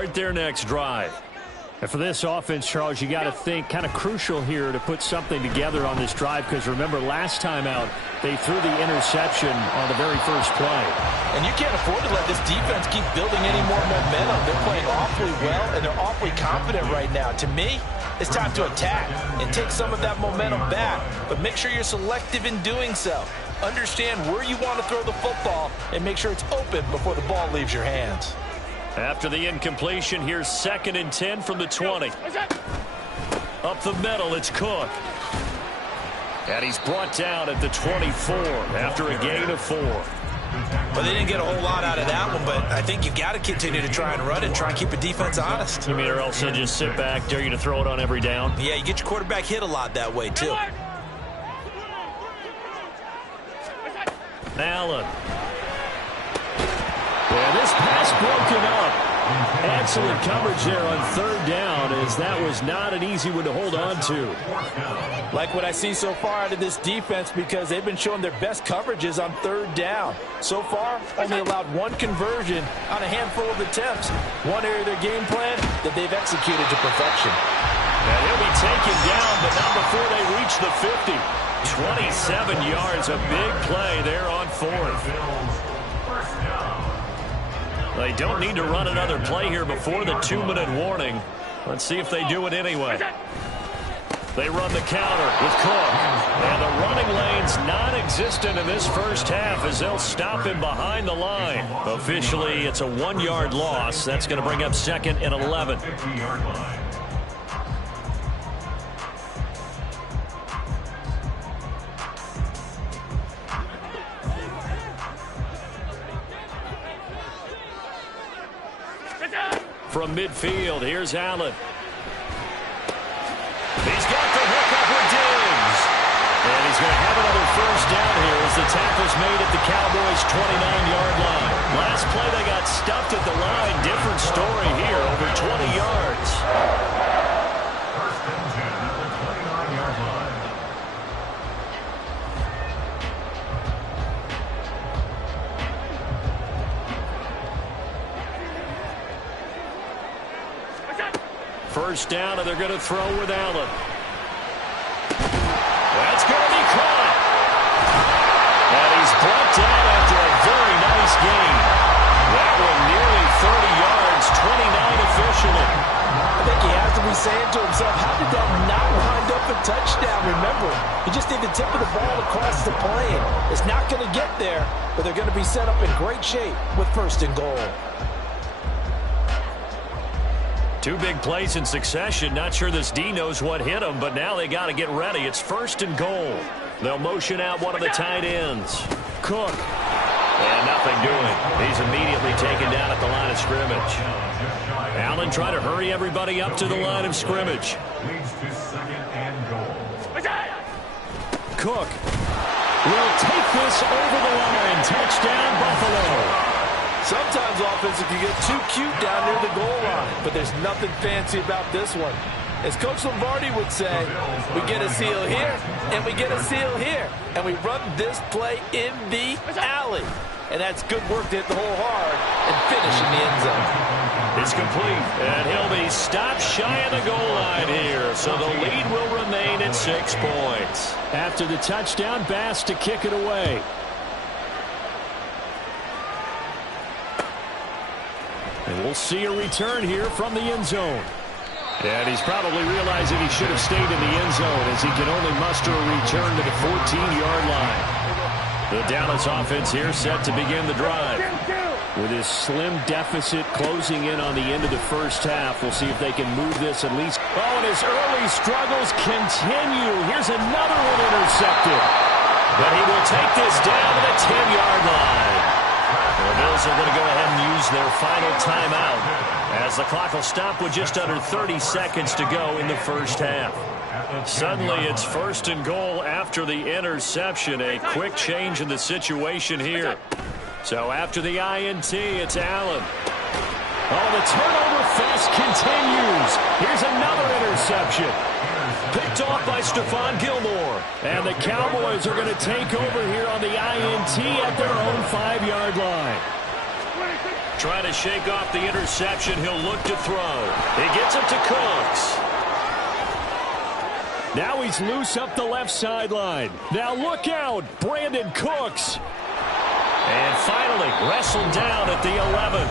start their next drive. And for this offense, Charles, you got to think kind of crucial here to put something together on this drive, because remember last time out they threw the interception on the very first play. And you can't afford to let this defense keep building any more momentum. They're playing awfully well, and they're awfully confident right now. To me, it's time to attack and take some of that momentum back, but make sure you're selective in doing so. Understand where you want to throw the football and make sure it's open before the ball leaves your hands. After the incompletion, here's 2nd and 10 from the 20. Up the middle, it's Cook. And he's brought down at the 24 after a gain of 4. Well, they didn't get a whole lot out of that one, but I think you've got to continue to try and run and try and keep the defense honest. You mean or else they'll just sit back, dare you to throw it on every down? Yeah, you get your quarterback hit a lot that way, too. Allen. And this pass broken up. Excellent coverage there on 3rd down, as that was not an easy one to hold on to. Like what I see so far out of this defense, because they've been showing their best coverages on 3rd down. So far, only allowed 1 conversion on a handful of attempts. One area of their game plan that they've executed to perfection. And he'll be taken down, but not before they reach the 50. 27 yards, a big play there on 4th. They don't need to run another play here before the 2-minute warning. Let's see if they do it anyway. They run the counter with Cook. And the running lane's non-existent in this first half as they'll stop him behind the line. Officially, it's a 1-yard loss. That's going to bring up 2nd and 11. From midfield, here's Allen. He's got the hook up with Diggs. And he's going to have another first down here as the tackle's made at the Cowboys' 29-yard line. Last play they got stuffed at the line. Different story here, over 20 yards. First and 10 at the 29-yard line. First down, and they're going to throw with Allen. That's going to be caught. And he's brought down after a very nice gain. That one nearly 30 yards, 29 officially. I think he has to be saying to himself, how did that not wind up a touchdown? Remember, you just need the tip of the ball across the plane. It's not going to get there, but they're going to be set up in great shape with 1st and goal. 2 big plays in succession. Not sure this D knows what hit him, but now they got to get ready. It's 1st and goal. They'll motion out one of the tight ends. Cook. And nothing doing. He's immediately taken down at the line of scrimmage. Allen trying to hurry everybody up to the line of scrimmage. Leads to 2nd and goal. Cook will take this over the line. Touchdown, Buffalo. Sometimes offenses can get too cute down near the goal line, but there's nothing fancy about this one. As Coach Lombardi would say, we get a seal here, and we get a seal here, and we run this play in the alley. And that's good work to hit the hole hard and finish in the end zone. It's complete, and he'll be stopped shy of the goal line here, so the lead will remain at 6 points. After the touchdown, Bass to kick it away. And we'll see a return here from the end zone. And he's probably realizing he should have stayed in the end zone as he can only muster a return to the 14-yard line. The Dallas offense here set to begin the drive. With his slim deficit closing in on the end of the first half, we'll see if they can move this at least. Oh, and his early struggles continue. Here's another one intercepted. But he will take this down to the 10-yard line. The Bills are going to go ahead and use their final timeout as the clock will stop with just under 30 seconds to go in the first half. Suddenly it's 1st and goal after the interception. A quick change in the situation here. So after the INT, it's Allen. Oh, the turnover fest continues. Here's another interception. Picked off by Stephon Gilmore. And the Cowboys are going to take over here on the INT at their own 5-yard line. Trying to shake off the interception. He'll look to throw. He gets it to Cooks. Now he's loose up the left sideline. Now look out, Brandon Cooks. And finally wrestled down at the 11.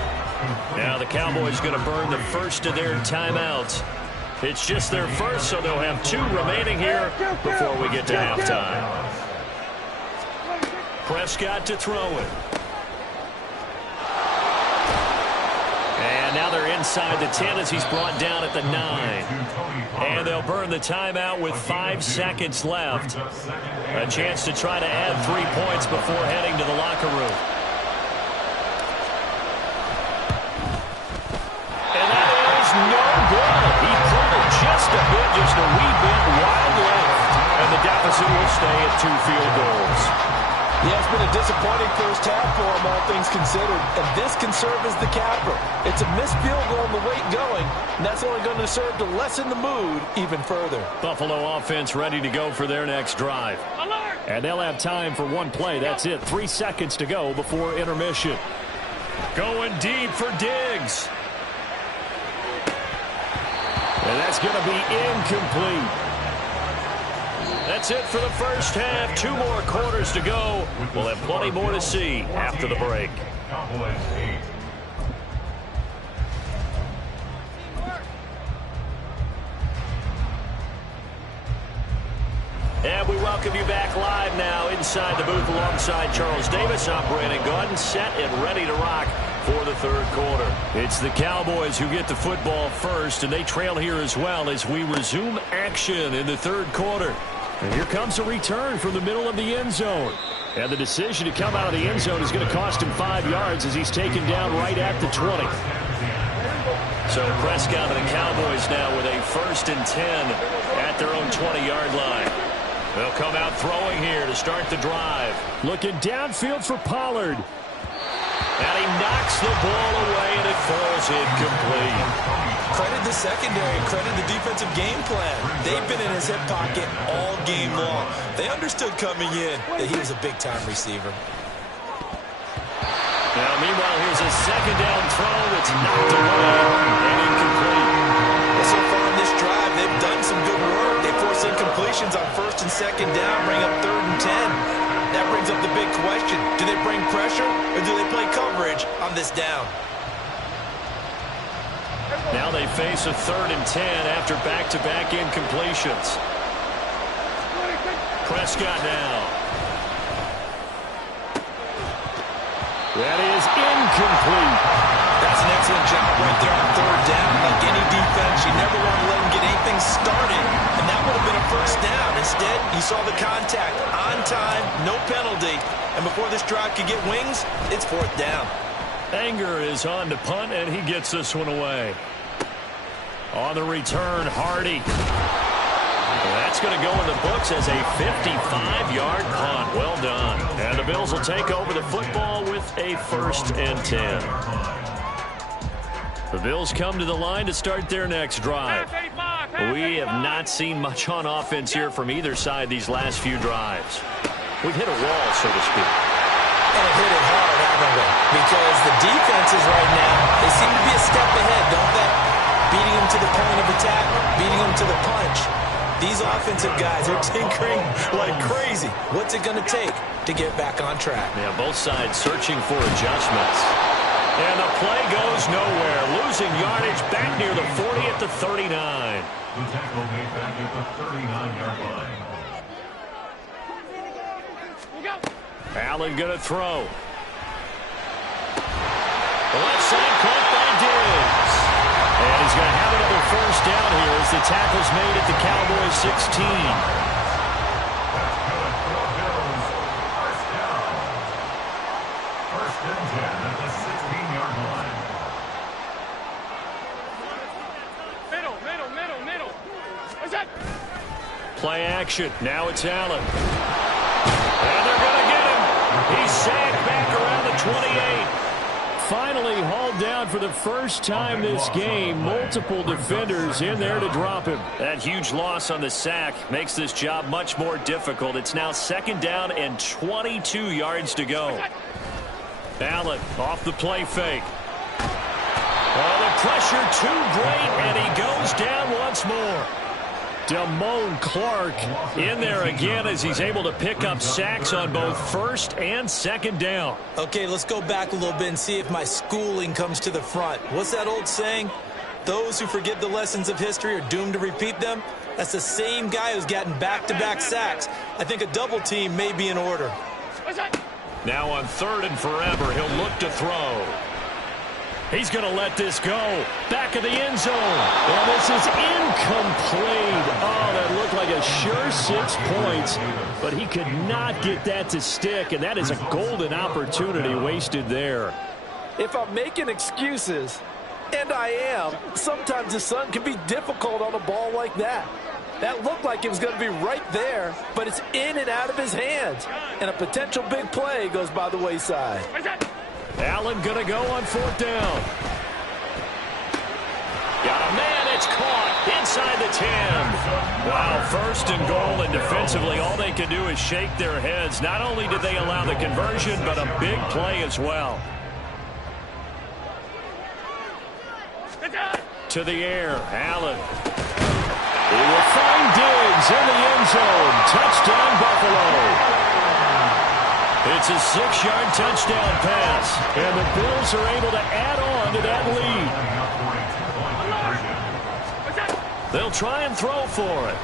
Now the Cowboys going to burn the first of their timeouts. It's just their first, so they'll have 2 remaining here before we get to halftime. Prescott to throw it. And now they're inside the 10 as he's brought down at the 9. And they'll burn the timeout with 5 seconds left. A chance to try to add 3 points before heading to the locker room. And that is no good. He pulled it just a bit, just a wee bit wide left. And the deficit will stay at 2 field goals. Yeah, it's been a disappointing first half for him, all things considered. And this can serve as the capper. It's a missed field goal and the weight going, and that's only going to serve to lessen the mood even further. Buffalo offense ready to go for their next drive. Alert! And they'll have time for 1 play. That's it. 3 seconds to go before intermission. Going deep for Diggs. And that's going to be incomplete. That's it for the first half. 2 more quarters to go. We'll have plenty more to see after the break. And we welcome you back live now inside the booth alongside Charles Davis. I'm Brandon Gaudin, set and ready to rock for the third quarter. It's the Cowboys who get the football first, and they trail here as well as we resume action in the third quarter. And here comes a return from the middle of the end zone. And the decision to come out of the end zone is going to cost him 5 yards as he's taken down right at the 20. So Prescott and the Cowboys now with a 1st and 10 at their own 20-yard line. They'll come out throwing here to start the drive. Looking downfield for Pollard. And he knocks the ball away, and it falls incomplete. Credit the secondary, credit the defensive game plan. They've been in his hip pocket all game long. They understood coming in that he was a big-time receiver. Now, meanwhile, here's a second down throw that's knocked away and incomplete. So far in this drive, they've done some good work. They force incompletions on 1st and 2nd down, bring up 3rd and 10. That brings up the big question. Do they bring pressure or do they play coverage on this down? Now they face a 3rd and 10 after back-to-back incompletions. Prescott now. That is incomplete. That's an excellent job right there on 3rd down. Like any defense, you never want to let them get anything started. And that would have been a 1st down. Instead, you saw the contact on time, no penalty. And before this drive could get wings, it's 4th down. Anger is on to punt, and he gets this one away. On the return, Hardy. That's going to go in the books as a 55-yard punt. Well done. And the Bills will take over the football with a 1st and 10. The Bills come to the line to start their next drive. We have not seen much on offense here from either side these last few drives. We've hit a wall, so to speak. And it hit it hard, haven't we? Because the defenses right now, they seem to be a step ahead, don't they? Beating them to the point of attack, beating them to the punch. These offensive guys are tinkering like crazy. What's it going to take to get back on track? Yeah, both sides searching for adjustments. And the play goes nowhere. Losing yardage back near the 40 at the 39. The tackle made back at the 39-yard line. Allen going to throw. The left side caught by Diggs. And he's going to have another 1st down here as the tackle's made at the Cowboys 16. That's good for the Bills. 1st down. 1st and 10 at the 16-yard line. Middle. What's that? Play action. Now it's Allen. And they're going to get him. He's sacked back around the 28. Finally hauled down for the first time this game. Multiple defenders in there to drop him. That huge loss on the sack makes this job much more difficult. It's now 2nd down and 22 yards to go. Allen off the play fake. Oh, the pressure too great, and he goes down once more. Damone Clark in there again as he's able to pick up sacks on both first and second down. Okay, let's go back a little bit and see if my schooling comes to the front. What's that old saying? Those who forget the lessons of history are doomed to repeat them. That's the same guy who's gotten back-to-back sacks. I think a double team may be in order. Now on 3rd and forever, he'll look to throw. He's going to let this go. Back of the end zone. And this is incomplete. Oh, that looked like a sure 6 points. But he could not get that to stick, and that is a golden opportunity wasted there. If I'm making excuses, and I am, sometimes the sun can be difficult on a ball like that. That looked like it was going to be right there, but it's in and out of his hands. And a potential big play goes by the wayside. Allen going to go on 4th down. Got a man, it's caught inside the 10. Wow, 1st and goal, and defensively all they can do is shake their heads. Not only did they allow the conversion, but a big play as well. To the air, Allen. He will find Diggs in the end zone. Touchdown, Buffalo. It's a 6-yard touchdown pass, and the Bills are able to add on to that lead. They'll try and throw for it.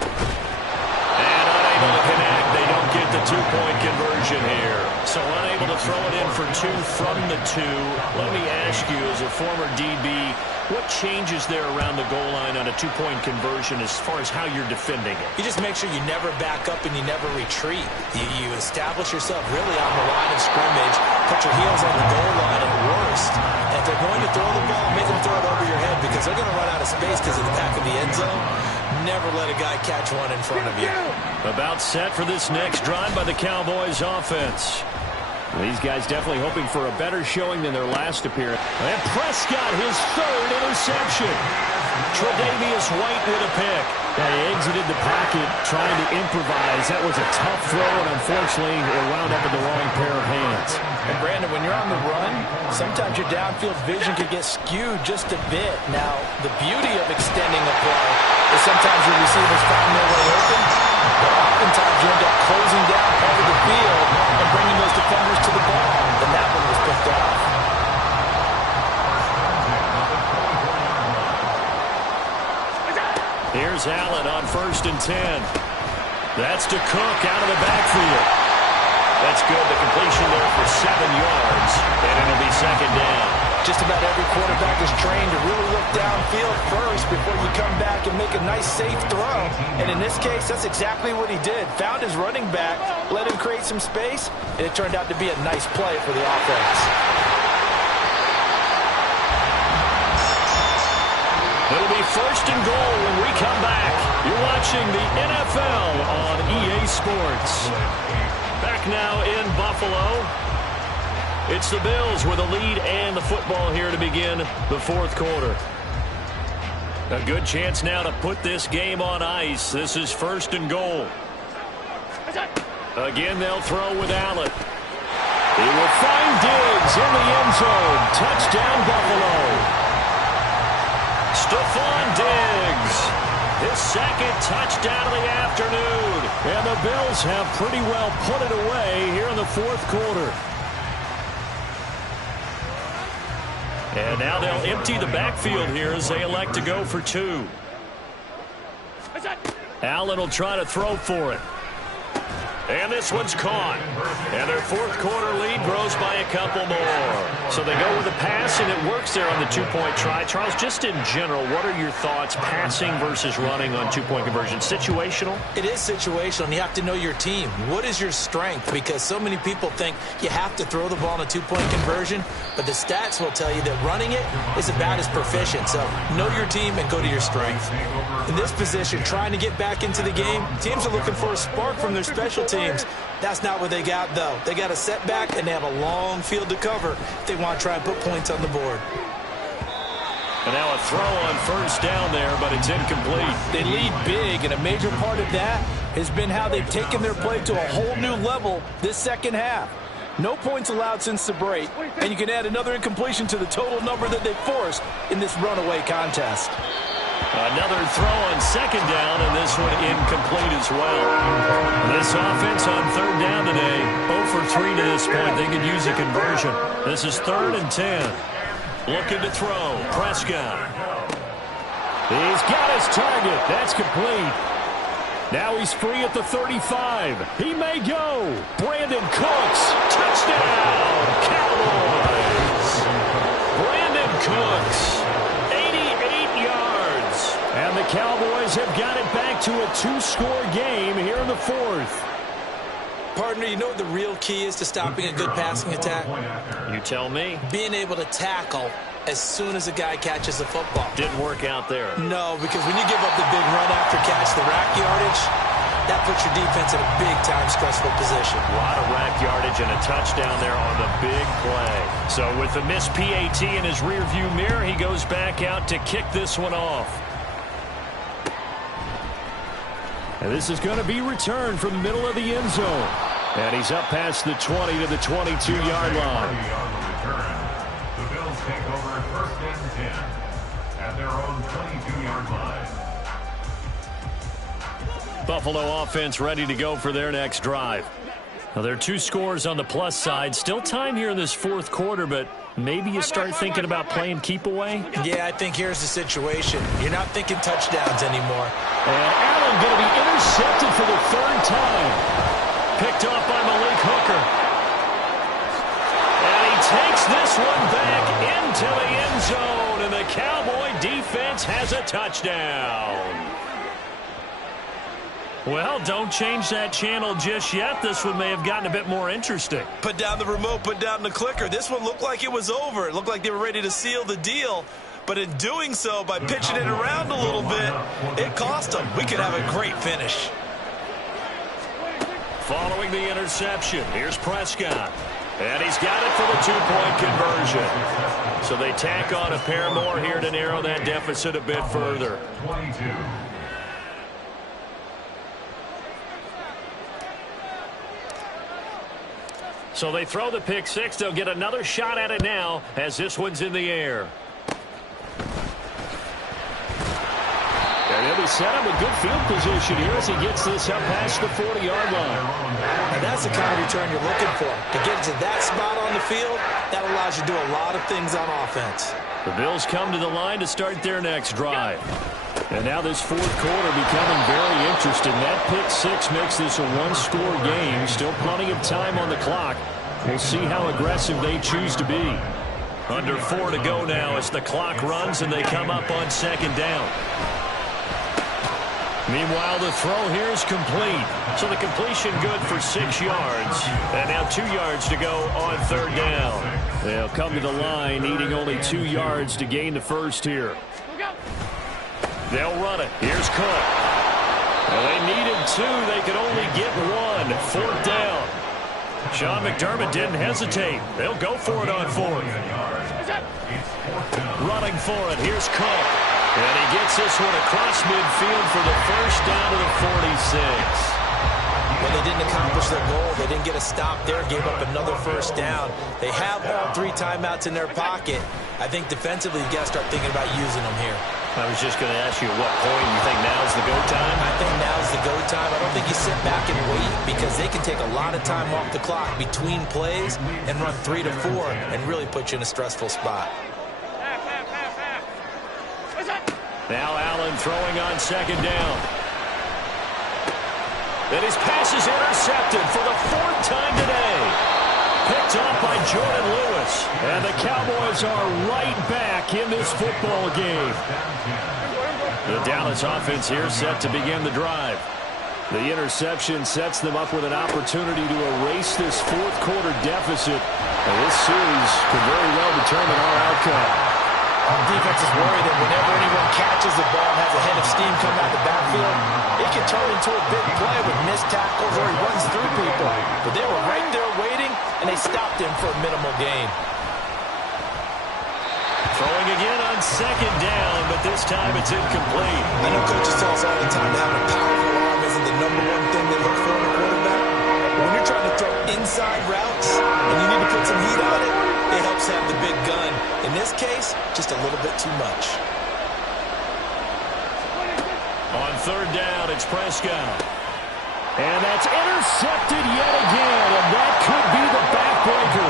And unable to connect. They don't get the 2-point conversion here. So unable to throw it in for 2 from the 2. Let me ask you, as a former DB, what changes there around the goal line on a 2-point conversion as far as how you're defending it? You just make sure you never back up and you never retreat. You establish yourself really on the line of scrimmage, put your heels on the goal line at worst. And if they're going to throw the ball, make them throw it over your head because they're going to run out of space because of the back of the end zone. Never let a guy catch one in front of you. About set for this next drive by the Cowboys offense. These guys definitely hoping for a better showing than their last appearance. And Prescott, his 3rd interception. Tre'Davious White with a pick. They exited the pocket trying to improvise. That was a tough throw, and unfortunately, it wound up in the wrong pair of hands. And Brandon, when you're on the run, sometimes your downfield vision could get skewed just a bit. Now, the beauty of extending a play is sometimes your receivers find their way open, but oftentimes you end up closing down part of the field and bringing those defenders to the ball. And that one was picked off. Here's Allen on 1st and 10. That's to Cook out of the backfield. That's good. The completion there for 7 yards, and it'll be 2nd down. Just about every quarterback is trained to really look downfield first before you come back and make a nice, safe throw. And in this case, that's exactly what he did. Found his running back, let him create some space, and it turned out to be a nice play for the offense. It'll be 1st and goal when we come back. You're watching the NFL on EA Sports. Back now in Buffalo. It's the Bills with a lead and the football here to begin the 4th quarter. A good chance now to put this game on ice. This is 1st and goal. Again, they'll throw with Allen. He will find Diggs in the end zone. Touchdown, Buffalo. Stephon Diggs, his 2nd touchdown of the afternoon. And the Bills have pretty well put it away here in the 4th quarter. And now they'll empty the backfield here as they elect to go for 2. Allen will try to throw for it. And this one's caught. And their 4th quarter lead grows by a couple more. So they go with a pass, and it works there on the 2-point try. Charles, just in general, what are your thoughts passing versus running on 2-point conversion? Situational? It is situational, and you have to know your team. What is your strength? Because so many people think you have to throw the ball in a 2-point conversion, but the stats will tell you that running it is about as proficient. So know your team and go to your strength. In this position, trying to get back into the game, teams are looking for a spark from their special teams. That's not what they got, though. They got a setback, and they have a long field to cover if they want to try and put points on the board. And now a throw on 1st down there, but it's incomplete. They lead big, and a major part of that has been how they've taken their play to a whole new level this 2nd half. No points allowed since the break, and you can add another incompletion to the total number that they forced in this runaway contest. Another throw on second down, and this one incomplete as well. This offense on third down today, 0 for 3 to this point. They could use a conversion. This is 3rd and 10. Looking to throw. Prescott. He's got his target. That's complete. Now he's free at the 35. He may go. Brandon Cooks. Touchdown. Cowboys. Brandon Cooks. 88 yards. And the Cowboys have got it back to a 2-score game here in the 4th. Partner, you know what the real key is to stopping a good passing attack? You tell me. Being able to tackle as soon as a guy catches the football. Didn't work out there. No, because when you give up the big run after catch, the rack yardage, that puts your defense in a big-time stressful position. A lot of rack yardage and a touchdown there on the big play. So with the missed PAT in his rearview mirror, he goes back out to kick this one off. And this is going to be returned from the middle of the end zone. And he's up past the 20 to the 22-yard line. The Bills take over 1st and 10 at their own 22-yard line. Buffalo offense ready to go for their next drive. Now, there are 2 scores on the plus side. Still time here in this 4th quarter, but maybe you start thinking about playing keep away? Yeah, I think here's the situation. You're not thinking touchdowns anymore. And Allen going to be intercepted for the 3rd time. Picked off by Malik Hooker. And he takes this one back into the end zone, and the Cowboy defense has a touchdown. Well, don't change that channel just yet. This one may have gotten a bit more interesting. Put down the remote, put down the clicker. This one looked like it was over. It looked like they were ready to seal the deal. But in doing so, by pitching it around a little bit, it cost them. We could have a great finish. Following the interception, here's Prescott. And he's got it for the 2-point conversion. So they tack on a pair more here to narrow that deficit a bit further. 22. So they throw the pick 6. They'll get another shot at it now as this one's in the air. And he'll be set up with good field position here as he gets this up past the 40-yard line. And that's the kind of return you're looking for. To get to that spot on the field, that allows you to do a lot of things on offense. The Bills come to the line to start their next drive. And now this 4th quarter becoming very interesting. That pick 6 makes this a 1-score game. Still plenty of time on the clock. We'll see how aggressive they choose to be. Under 4 to go now as the clock runs and they come up on 2nd down. Meanwhile, the throw here is complete. So the completion good for 6 yards. And now 2 yards to go on 3rd down. They'll come to the line needing only 2 yards to gain the first here. They'll run it. Here's Cook. Well, they needed 2. They could only get 1. 4th down. Sean McDermott didn't hesitate. They'll go for it on 4th. Running for it. Here's Cook. And he gets this one across midfield for the first down to the 46. Well, they didn't accomplish their goal. They didn't get a stop there, gave up another first down. They have all 3 timeouts in their pocket. I think defensively, you've got to start thinking about using them here. I was just going to ask you at what point you think now's the go time? I think now's the go time. I don't think you sit back and wait because they can take a lot of time off the clock between plays and run 3 to 4 and really put you in a stressful spot. Now Allen throwing on 2nd down. And his pass is intercepted for the 4th time today. Picked off by Jordan Lewis. And the Cowboys are right back in this football game. The Dallas offense here set to begin the drive. The interception sets them up with an opportunity to erase this 4th quarter deficit. And this series could very well determine our outcome. Defense is worried that whenever anyone catches the ball and has a head of steam come out the backfield, it can turn into a big play with missed tackles or he runs through people. But they were right there waiting, and they stopped him for a minimal gain. Throwing again on 2nd down, but this time it's incomplete. I know coaches tell us all the time that having a powerful arm isn't the #1 thing they look for in a quarterback. when you're trying to throw inside routes and you need to put some heat on it, it helps have the big gun. In this case, just a little bit too much. On third down, it's Prescott. And that's intercepted yet again, and that could be the backbreaker.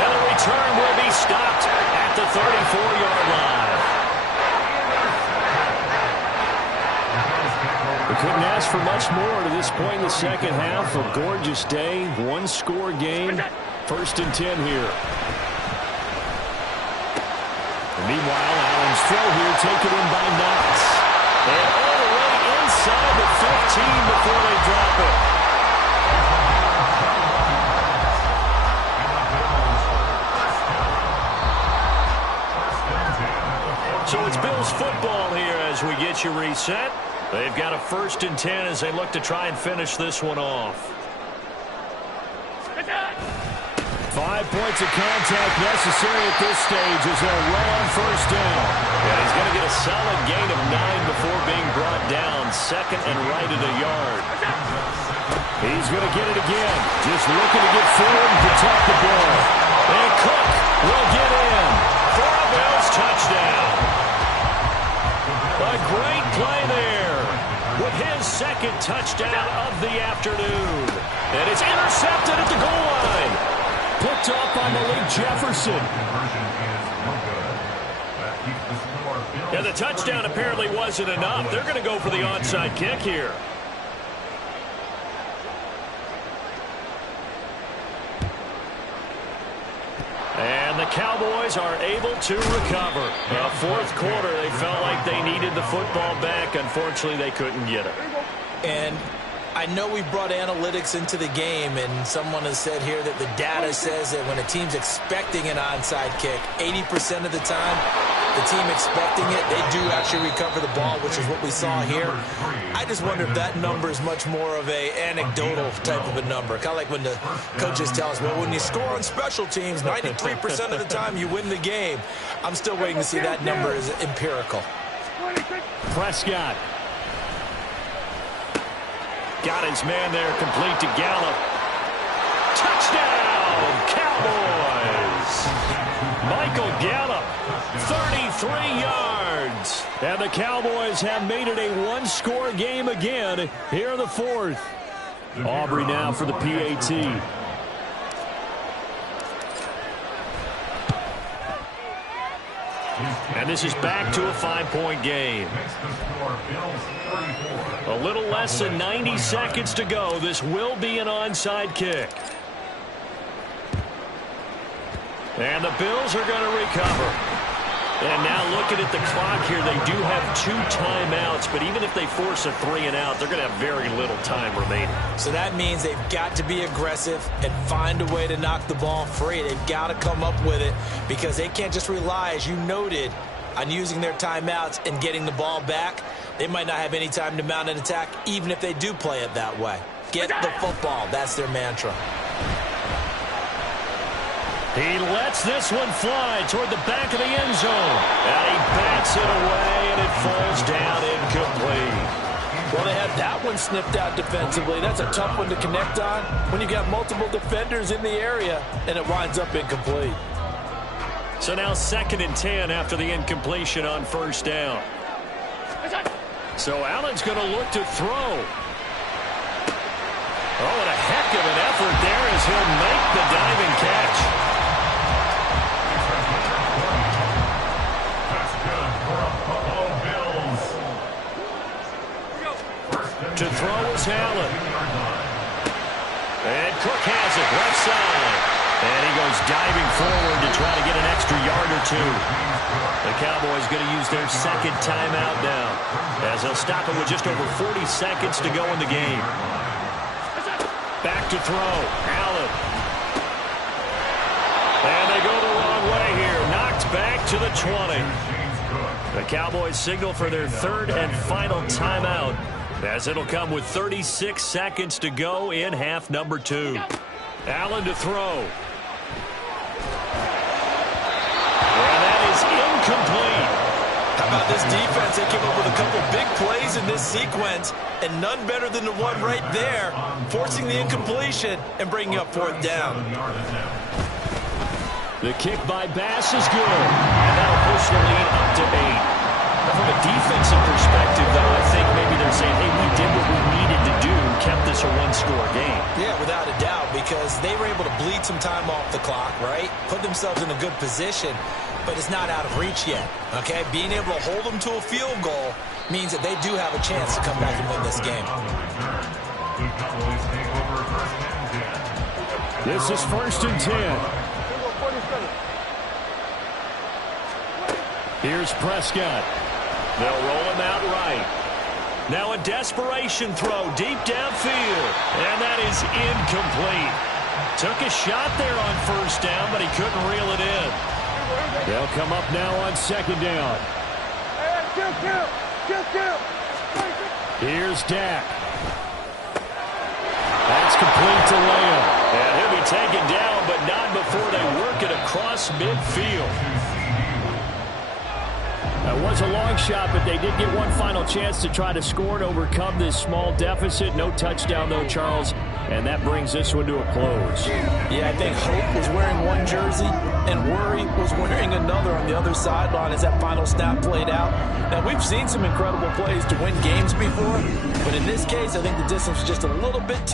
And the return will be stopped at the 34-yard line. We couldn't ask for much more to this point in the second half. A gorgeous day, one-score game, 1st and 10 here. And meanwhile, Allen's throw here taken in by Knox. And all the way inside the 15 before they drop it. So it's Bills football here as we get you reset. They've got a 1st and 10 as they look to try and finish this one off. 5 points of contact necessary at this stage as they'll run on 1st down. And he's going to get a solid gain of 9 before being brought down. 2nd and right at a yard. He's going to get it again. Just looking to get forward and protect the ball. And Cook will get in for a Bills touchdown. A great play there with his 2nd touchdown of the afternoon. And it's intercepted at the goal line. Picked up by Malik Jefferson. Yeah, the touchdown apparently wasn't enough. They're going to go for the onside kick here. And the Cowboys are able to recover. Now, 4th quarter, they felt like they needed the football back. Unfortunately, they couldn't get it. And I know we brought analytics into the game, and someone has said here that the data says that when a team's expecting an onside kick, 80% of the time, the team expecting it, they do actually recover the ball, which is what we saw here. I just wonder if that number is much more of a anecdotal type of a number. Kind of like when the coaches tell us, well, when you score on special teams, 93% of the time you win the game. I'm still waiting to see that number is empirical. Prescott. Got his man there, complete to Gallup. Touchdown, Cowboys! Michael Gallup, 33 yards. And the Cowboys have made it a one-score game again here in the 4th. Aubrey now for the PAT. And this is back to a 5-point game. A little less than 90 seconds to go. This will be an onside kick. And the Bills are going to recover. And now looking at the clock here, they do have 2 timeouts, but even if they force a 3 and out, they're going to have very little time remaining. So that means they've got to be aggressive and find a way to knock the ball free. They've got to come up with it because they can't just rely, as you noted, on using their timeouts and getting the ball back. They might not have any time to mount an attack, even if they do play it that way. Get the football. That's their mantra. He lets this one fly toward the back of the end zone. And he bats it away, and it falls down incomplete. Well, they had that one snipped out defensively. That's a tough one to connect on when you got multiple defenders in the area, and it winds up incomplete. So now 2nd and 10 after the incompletion on 1st down. So Allen's going to look to throw. Oh, and a heck of an effort there as he'll make the diving catch. To throw is Allen. And Cook has it left side. And he goes diving forward to try to get an extra yard or 2. The Cowboys going to use their 2nd timeout now, as they'll stop it with just over 40 seconds to go in the game. Back to throw. Allen. And they go the wrong way here. Knocked back to the 20. The Cowboys signal for their 3rd and final timeout, as it'll come with 36 seconds to go in half number 2. Allen to throw. And that is incomplete. How about this defense? They came up with a couple big plays in this sequence, and none better than the one right there, forcing the incompletion and bringing up fourth down. The kick by Bass is good, and that'll push the lead up to 8. Now, from a defensive perspective, though, I think maybe they're saying, hey, we did what we needed to do, kept this a one-score game. Yeah, without a doubt, because they were able to bleed some time off the clock, right? Put themselves in a good position, but it's not out of reach yet, okay? Being able to hold them to a field goal means that they do have a chance to come back and win this game. This is 1st and 10. Here's Prescott. They'll roll him out right. Now a desperation throw deep downfield. And that is incomplete. Took a shot there on 1st down, but he couldn't reel it in. They'll come up now on 2nd down. Here's Dak. That's complete to Lamb. And he'll be taken down, but not before they work it across midfield. That was a long shot, but they did get one final chance to try to score and overcome this small deficit. No touchdown, though, Charles, and that brings this one to a close. Yeah, I think Hope was wearing one jersey and Worry was wearing another on the other sideline as that final snap played out. Now, we've seen some incredible plays to win games before, but in this case, I think the distance was just a little bit too